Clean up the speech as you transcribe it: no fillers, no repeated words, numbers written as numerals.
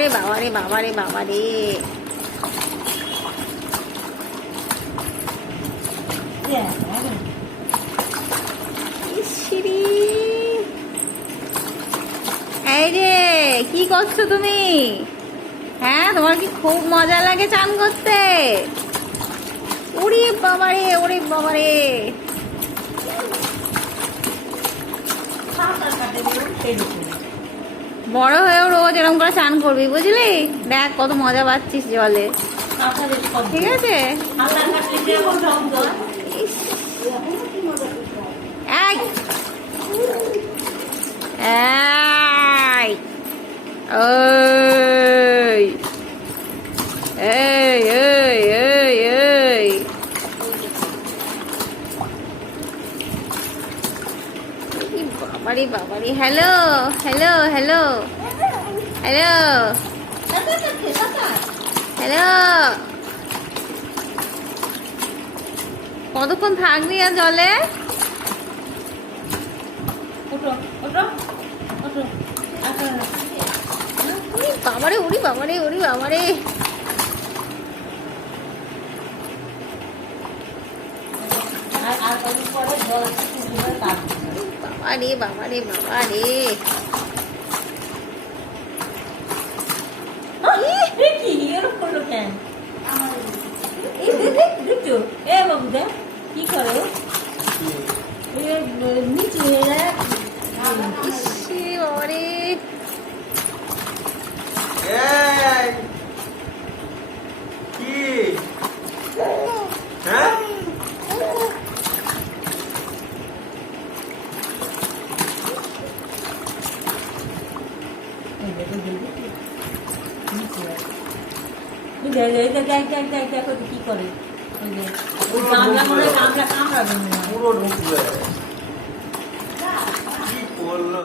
রে বাবা রে বাবা রে বাবা রে। ইসরি, এই রে কি করছো তুমি? হ্যাঁ, তোমার কি খুব মজা লাগে চান করতে? ওরে বাবারে, ওরে বাবারে। বড় হয়েও রোজ এরকম করে চান করবি, বুঝলি? দেখ কত মজা পাচ্ছিস জলে, ঠিক আছে? এই এই ওই এই এই এই এই বাবারি বাবারি। Hello hello hello hello hello, কতক্ষণ থাকবি আর জলে? বাবারে, উড়ি বাবারে, উড়ি বাবারে। বাবারে বাবারে বাবারে। কি করে নিচে বাবারে, কি হ্যাঁ কি করে কামড়াবে পুরো ঢুকবে কি করলো।